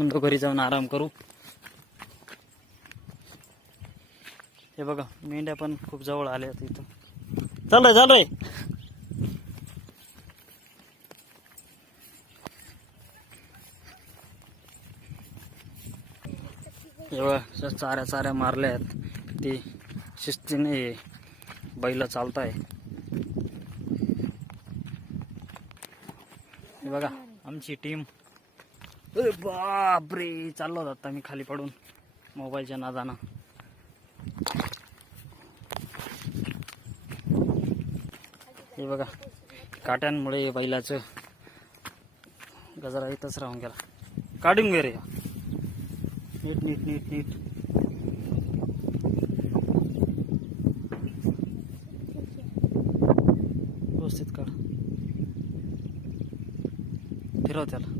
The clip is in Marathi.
म्हणतो घरी जाऊन आराम करू. हे बघा मेंढ्या पण खूप जवळ आल्या इथं. चाल रे हे बघा चाऱ्या मारल्या आहेत. ती शिस्तीने बैल चालताय. हे बघा आमची टीम. अरे बापरे चाललो होता आता मी खाली पडून मोबाईलच्या नादानं. हे बघा काट्यांमुळे बैलाचं गजरा इथंच राहून गेला. काढून घे रे नीट नीट नीट नीट. व्यवस्थित काढ. फिरव त्याला.